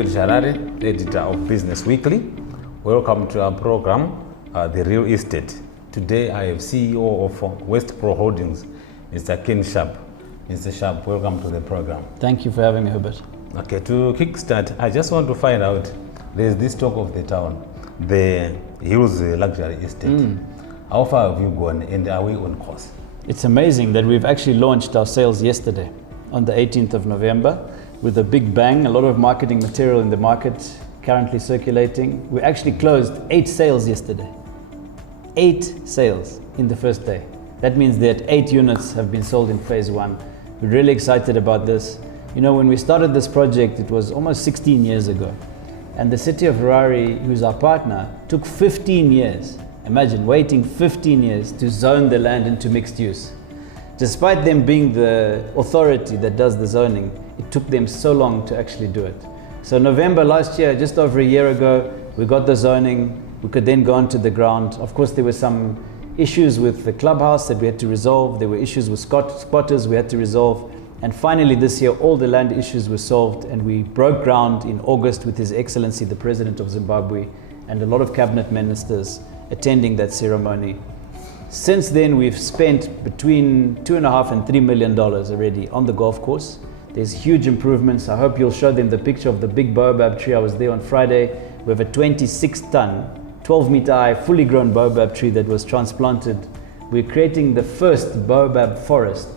Hubert Sharare, editor of Business Weekly. Welcome to our program, The Real Estate. Today I have CEO of West Pro Holdings, Mr. Ken Sharpe. Mr. Sharpe, welcome to the program. Thank you for having me, Hubert. Okay, to kickstart, I just want to find out, there's this talk of the town, the Hills Luxury Estate. How far have you gone and are we on course? It's amazing that we've actually launched our sales yesterday on the 18th of November with a big bang, a lot of marketing material in the market currently circulating. We actually closed 8 sales yesterday. 8 sales in the first day. That means that 8 units have been sold in phase 1. We're really excited about this. You know, when we started this project, it was almost 16 years ago. And the city of Harare, who's our partner, took 15 years. Imagine waiting 15 years to zone the land into mixed use. Despite them being the authority that does the zoning, it took them so long to actually do it. So November last year, just over a year ago, we got the zoning. We could then go onto the ground. Of course, there were some issues with the clubhouse that we had to resolve. There were issues with squatters we had to resolve. And finally this year, all the land issues were solved and we broke ground in August with His Excellency, the President of Zimbabwe, and a lot of cabinet ministers attending that ceremony. Since then, we've spent between $2.5 and $3 million already on the golf course. There's huge improvements. I hope you'll show them the picture of the big baobab tree. I was there on Friday. We have a 26-ton, 12-meter high, fully grown baobab tree that was transplanted. We're creating the first baobab forest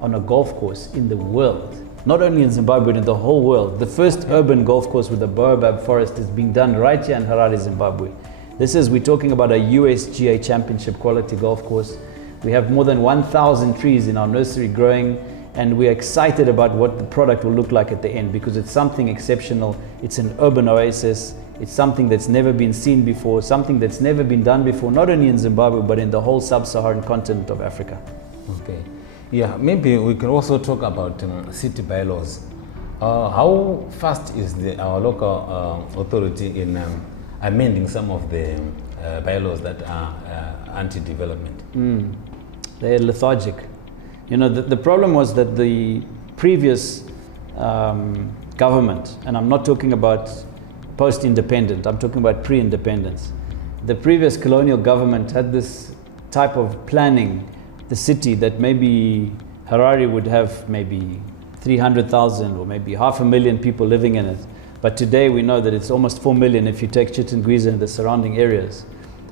on a golf course in the world. Not only in Zimbabwe, but in the whole world. The first urban golf course with a baobab forest is being done right here in Harare, Zimbabwe. We're talking about a USGA championship quality golf course. We have more than 1,000 trees in our nursery growing, and we're excited about what the product will look like at the end because it's something exceptional. It's an urban oasis. It's something that's never been seen before, something that's never been done before, not only in Zimbabwe, but in the whole sub-Saharan continent of Africa. Okay. Yeah, maybe we can also talk about city bylaws. How fast is our local authority in amending some of the bylaws that are anti-development? They're lethargic. You know, the problem was that the previous government, and I'm not talking about post-independent, I'm talking about pre-independence. The previous colonial government had this type of planning the city that maybe Harare would have maybe 300,000 or maybe 500,000 people living in it. But today we know that it's almost 4 million if you take Chitungwiza and the surrounding areas.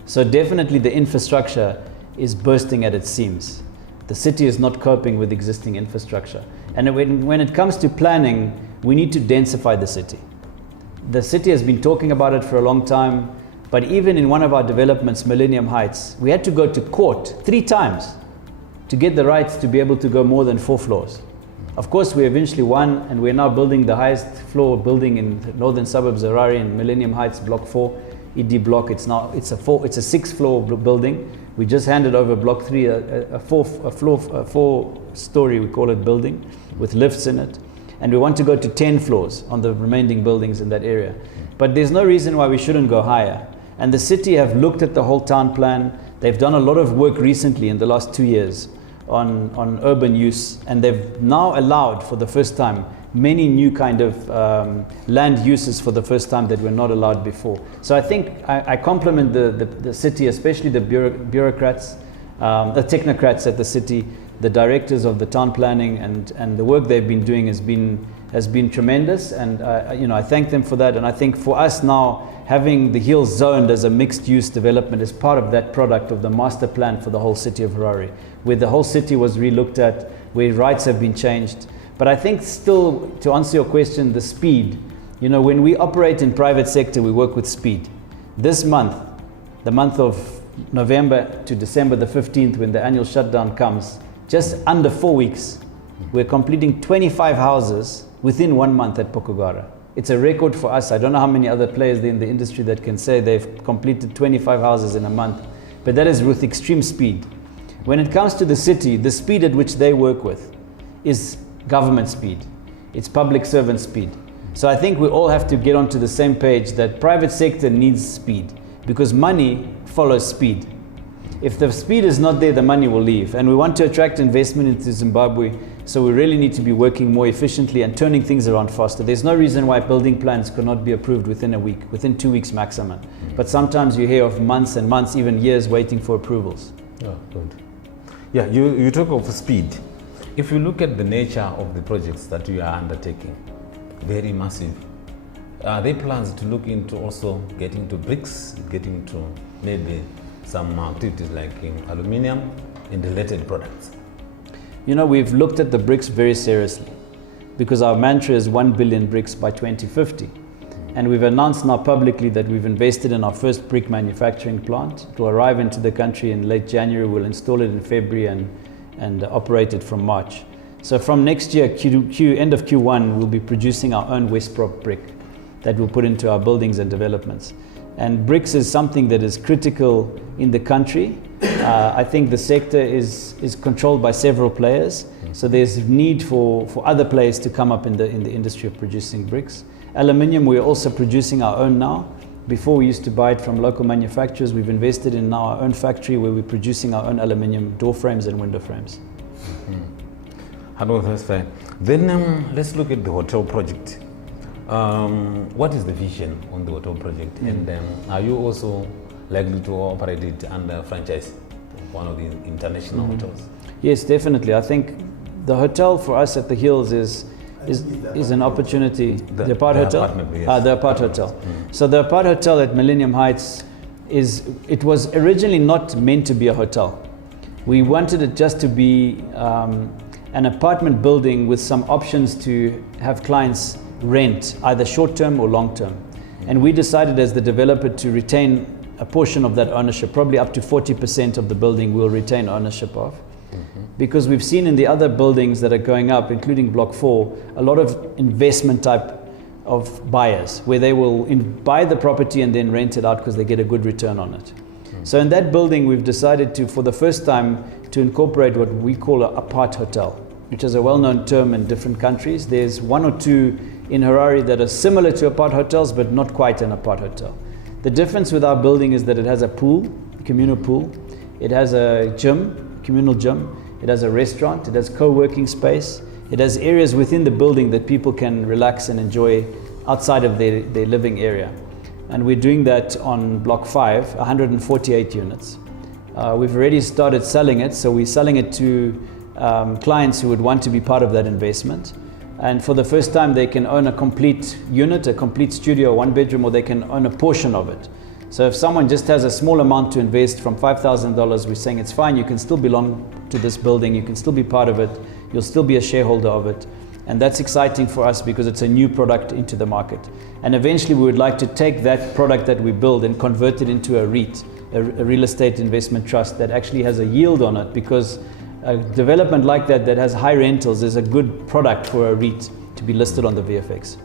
So definitely the infrastructure is bursting at its seams. The city is not coping with existing infrastructure. And when it comes to planning, we need to densify the city. The city has been talking about it for a long time, but even in one of our developments, Millennium Heights, we had to go to court 3 times to get the rights to be able to go more than 4 floors. Of course, we eventually won, and we're now building the highest floor building in the northern suburbs of Harare in Millennium Heights, Block 4, ED Block. It's a 6-floor building. We just handed over Block 3, a 4-story, we call it, building with lifts in it. And we want to go to 10 floors on the remaining buildings in that area. But there's no reason why we shouldn't go higher. And the city have looked at the whole town plan. They've done a lot of work recently in the last 2 years on urban use, and they've now allowed for the first time many new kind of land uses for the first time that were not allowed before. So I think I compliment the city, especially the bureaucrats, the technocrats at the city, the directors of the town planning, and the work they've been doing has been tremendous, and you know, I thank them for that. And I think for us now, having the hills zoned as a mixed-use development is part of that product of the master plan for the whole city of Harare, where the whole city was re-looked at, where rights have been changed. But I think still, to answer your question, the speed. You know, when we operate in private sector, we work with speed. This month, the month of November to December the 15th, when the annual shutdown comes, just under 4 weeks, we're completing 25 houses within 1 month at Pokogara. It's a record for us. I don't know how many other players in the industry that can say they've completed 25 houses in a month, but that is with extreme speed. When it comes to the city, the speed at which they work with is government speed. It's public servant speed. So I think we all have to get onto the same page that private sector needs speed because money follows speed. If the speed is not there, the money will leave. And we want to attract investment into Zimbabwe. So we really need to be working more efficiently and turning things around faster. There's no reason why building plans cannot be approved within a week, within 2 weeks maximum. But sometimes you hear of months and months, even years waiting for approvals. Oh, good. Yeah, you talk of speed. If you look at the nature of the projects that you are undertaking, very massive. Are there plans to look into also getting to bricks, getting to maybe some activities like aluminium and related products? You know, we've looked at the bricks very seriously because our mantra is 1 billion bricks by 2050. And we've announced now publicly that we've invested in our first brick manufacturing plant. It will arrive into the country in late January. We'll install it in February and operate it from March. So from next year, end of Q1, we'll be producing our own Westprop brick that we'll put into our buildings and developments. And bricks is something that is critical in the country. I think the sector is controlled by several players. So there's need for other players to come up in the industry of producing bricks. Aluminium, we're also producing our own now. Before we used to buy it from local manufacturers. We've invested in now our own factory where we're producing our own aluminium door frames and window frames. Hello, that's fine. Then let's look at the hotel project. What is the vision on the hotel project? And are you also likely to operate it under franchise, one of the international hotels? Yes, definitely. I think the hotel for us at the Hills is an opportunity. The apart hotel? Yes. The apart hotel. So the apart hotel at Millennium Heights it was originally not meant to be a hotel. We wanted it just to be an apartment building with some options to have clients rent, either short-term or long-term. And we decided as the developer to retain a portion of that ownership, probably up to 40% of the building we'll retain ownership of. Because we've seen in the other buildings that are going up, including Block 4, a lot of investment type of buyers, where they will buy the property and then rent it out because they get a good return on it. So in that building, we've decided to, for the first time, to incorporate what we call an apart hotel, which is a well-known term in different countries. There's one or two in Harare that are similar to apart hotels, but not quite an apart hotel. The difference with our building is that it has a pool, a communal pool. It has a gym, communal gym. It has a restaurant. It has co-working space. It has areas within the building that people can relax and enjoy outside of their living area. And we're doing that on Block 5, 148 units. We've already started selling it, so we're selling it to clients who would want to be part of that investment. And for the first time, they can own a complete unit, a complete studio, one bedroom, or they can own a portion of it. So if someone just has a small amount to invest from $5,000, we're saying it's fine, you can still belong to this building, you can still be part of it, you'll still be a shareholder of it. And that's exciting for us because it's a new product into the market. And eventually we would like to take that product that we build and convert it into a REIT, a real estate investment trust that actually has a yield on it, because a development like that has high rentals is a good product for a REIT to be listed on the VFX.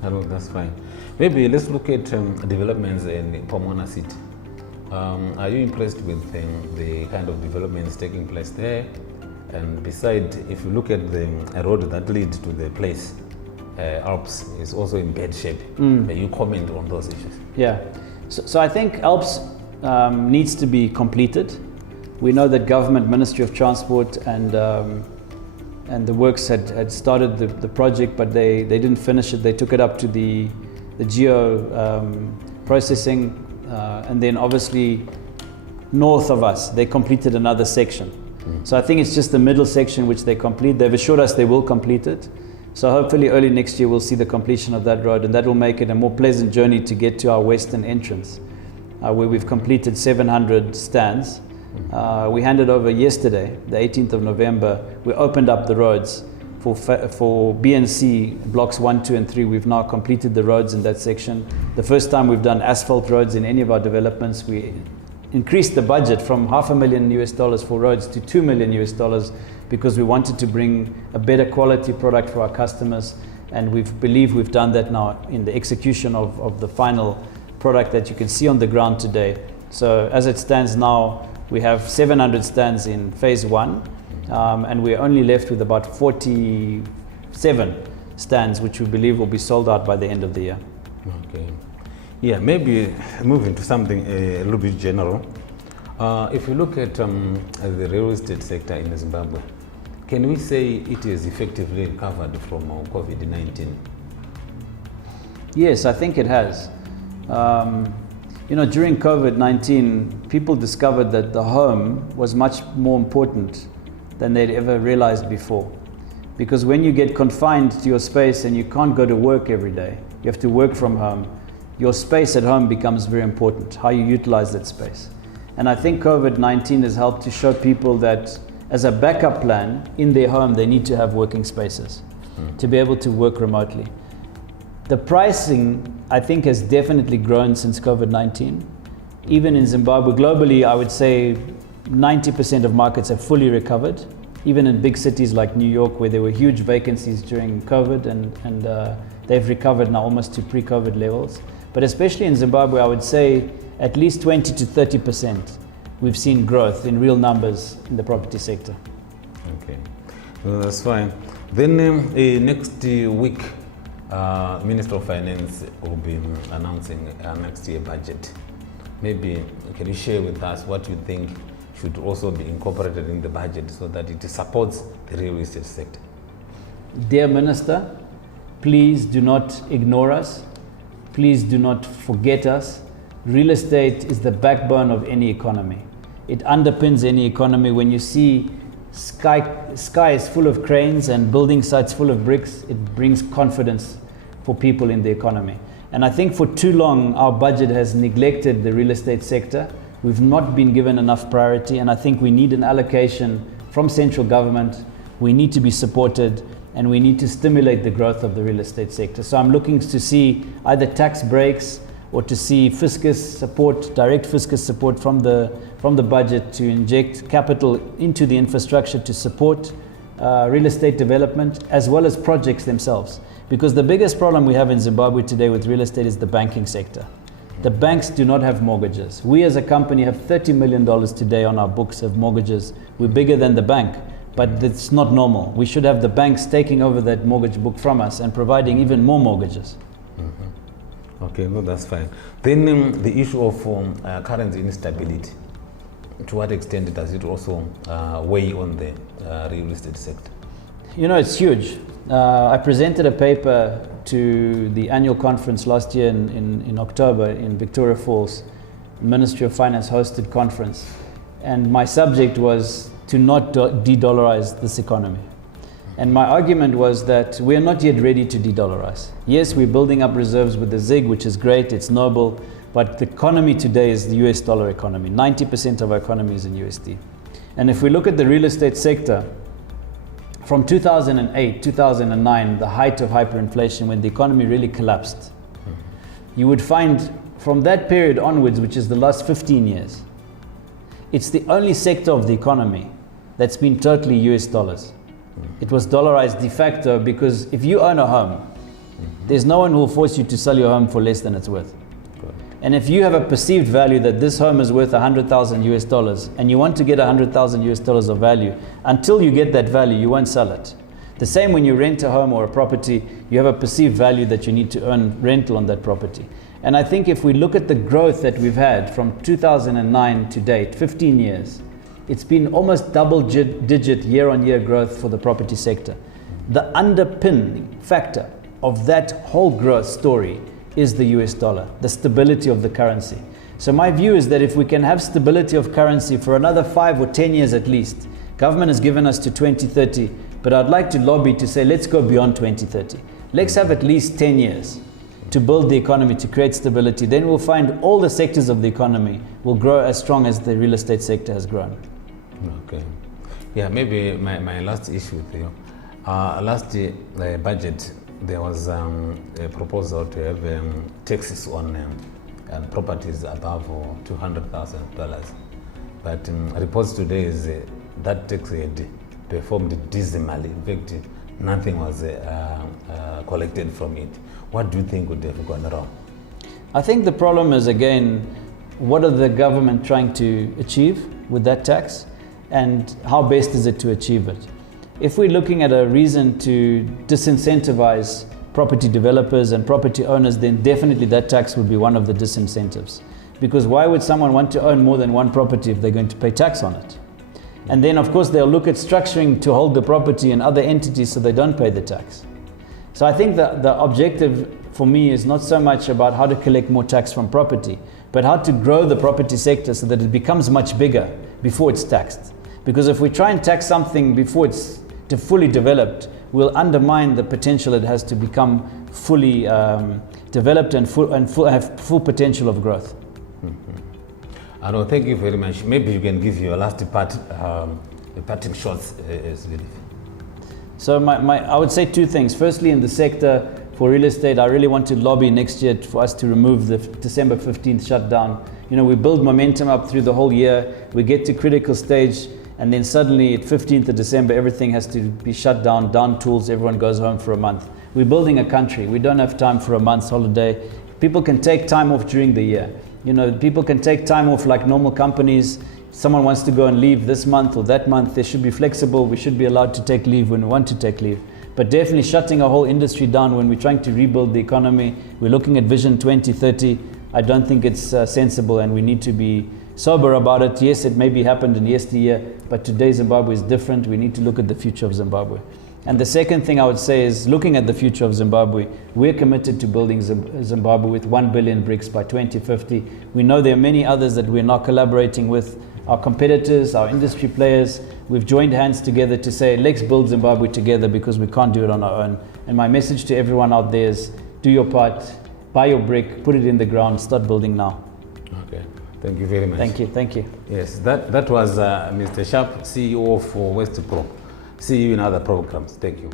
Hello, that's fine. Maybe let's look at developments in Pomona City. Are you impressed with the kind of developments taking place there? And besides, if you look at the road that leads to the place, Alps is also in bad shape. May you comment on those issues? Yeah, so I think Alps needs to be completed. We know that government, Ministry of Transport and the works had started the project, but they didn't finish it. They took it up to the geo processing, and then obviously north of us, they completed another section. So I think it's just the middle section which they complete. They've assured us they will complete it. So hopefully early next year we'll see the completion of that road, and that will make it a more pleasant journey to get to our western entrance, where we've completed 700 stands. We handed over yesterday, the 18th of November. We opened up the roads for B and C, blocks 1, 2, and 3. We've now completed the roads in that section. The first time we've done asphalt roads in any of our developments. We increased the budget from $500,000 for roads to $2 million because we wanted to bring a better quality product for our customers, and we believe we've done that now in the execution of the final product that you can see on the ground today. So as it stands now, we have 700 stands in phase 1, and we're only left with about 47 stands, which we believe will be sold out by the end of the year. Okay. Yeah, maybe moving to something a little bit general. If you look at the real estate sector in Zimbabwe, Can we say it is effectively recovered from COVID-19? Yes, I think it has. During COVID-19, people discovered that the home was much more important than they'd ever realized before. Because when you get confined to your space and you can't go to work every day, you have to work from home, your space at home becomes very important, how you utilize that space. And I think COVID-19 has helped to show people that as a backup plan in their home, they need to have working spaces to be able to work remotely. The pricing, I think, has definitely grown since COVID-19. Even in Zimbabwe, globally, I would say 90% of markets have fully recovered. Even in big cities like New York, where there were huge vacancies during COVID, and they've recovered now almost to pre-COVID levels. But especially in Zimbabwe, I would say at least 20 to 30%, we've seen growth in real numbers in the property sector. Okay, well, that's fine. Then next week, Minister of Finance will be announcing next year budget. Maybe can you share with us what you think should also be incorporated in the budget so that it supports the real estate sector? Dear Minister, please do not ignore us. Please do not forget us. Real estate is the backbone of any economy. It underpins any economy. When you see sky is full of cranes and building sites full of bricks, it brings confidence for people in the economy. And I think for too long, our budget has neglected the real estate sector. We've not been given enough priority, and I think we need an allocation from central government. We need to be supported, and we need to stimulate the growth of the real estate sector. So I'm looking to see either tax breaks or to see fiscus support, direct fiscus support from the budget to inject capital into the infrastructure to support real estate development as well as projects themselves. Because the biggest problem we have in Zimbabwe today with real estate is the banking sector. The banks do not have mortgages. We as a company have $30 million today on our books of mortgages. We're bigger than the bank, but it's not normal. We should have the banks taking over that mortgage book from us and providing even more mortgages. Okay, well, that's fine. Then the issue of currency instability, to what extent does it also weigh on the real estate sector? It's huge. I presented a paper to the annual conference last year in October in Victoria Falls, Ministry of Finance hosted conference. And my subject was to not de-dollarize this economy. And my argument was that we are not yet ready to de-dollarize. Yes, we're building up reserves with the ZiG, which is great, it's noble, but the economy today is the US dollar economy. 90% of our economy is in USD. And if we look at the real estate sector, from 2008, 2009, the height of hyperinflation when the economy really collapsed, you would find from that period onwards, which is the last 15 years, it's the only sector of the economy that's been totally US dollars. It was dollarized de facto because if you own a home, there's no one who will force you to sell your home for less than it's worth. And if you have a perceived value that this home is worth 100,000 US dollars and you want to get 100,000 US dollars of value, until you get that value, you won't sell it. The same when you rent a home or a property, you have a perceived value that you need to earn rental on that property. And I think if we look at the growth that we've had from 2009 to date, 15 years, it's been almost double-digit year-on-year growth for the property sector. The underpinning factor of that whole growth story is the US dollar, the stability of the currency. So my view is that if we can have stability of currency for another 5 or 10 years at least, government has given us to 2030, but I'd like to lobby to say let's go beyond 2030. Let's have at least 10 years to build the economy, to create stability. Then we'll find all the sectors of the economy will grow as strong as the real estate sector has grown. Okay. Yeah, maybe my last issue with you. Last year, the budget, there was a proposal to have taxes on properties above $200,000. But reports today is that tax had performed dismally. In fact, nothing was collected from it. What do you think would have gone wrong? I think the problem is, again, what are the government trying to achieve with that tax and how best is it to achieve it? If we're looking at a reason to disincentivize property developers and property owners, then definitely that tax would be one of the disincentives. Because why would someone want to own more than one property if they're going to pay tax on it? And then of course they'll look at structuring to hold the property in other entities so they don't pay the tax. So I think that the objective for me is not so much about how to collect more tax from property, but how to grow the property sector so that it becomes much bigger before it's taxed. Because if we try and tax something before it's fully developed, we'll undermine the potential it has to become fully developed and have full potential of growth. Arno, thank you very much. Maybe you can give your last part, parting shots as well. So I would say two things. Firstly, in the sector for real estate, I really want to lobby next year for us to remove the December 15th shutdown. You know, we build momentum up through the whole year, we get to critical stage, and then suddenly at 15th of December, everything has to be shut down, down tools, everyone goes home for a month. We're building a country. We don't have time for a month's holiday. People can take time off during the year. You know, people can take time off like normal companies. Someone wants to go and leave this month or that month, they should be flexible. We should be allowed to take leave when we want to take leave. But definitely shutting a whole industry down when we're trying to rebuild the economy, we're looking at Vision 2030, I don't think it's sensible, and we need to be sober about it. Yes, it maybe happened in yesteryear, but today Zimbabwe is different. We need to look at the future of Zimbabwe. And the second thing I would say is, looking at the future of Zimbabwe, we're committed to building Zimbabwe with 1 billion bricks by 2050. We know there are many others that we're not collaborating with, our competitors, our industry players. We've joined hands together to say, let's build Zimbabwe together, because we can't do it on our own. And my message to everyone out there is, do your part, buy your brick, put it in the ground, start building now. Okay, thank you very much. Thank you, thank you. Yes, that was Mr. Sharpe, CEO for West Pro. See you in other programs. Thank you.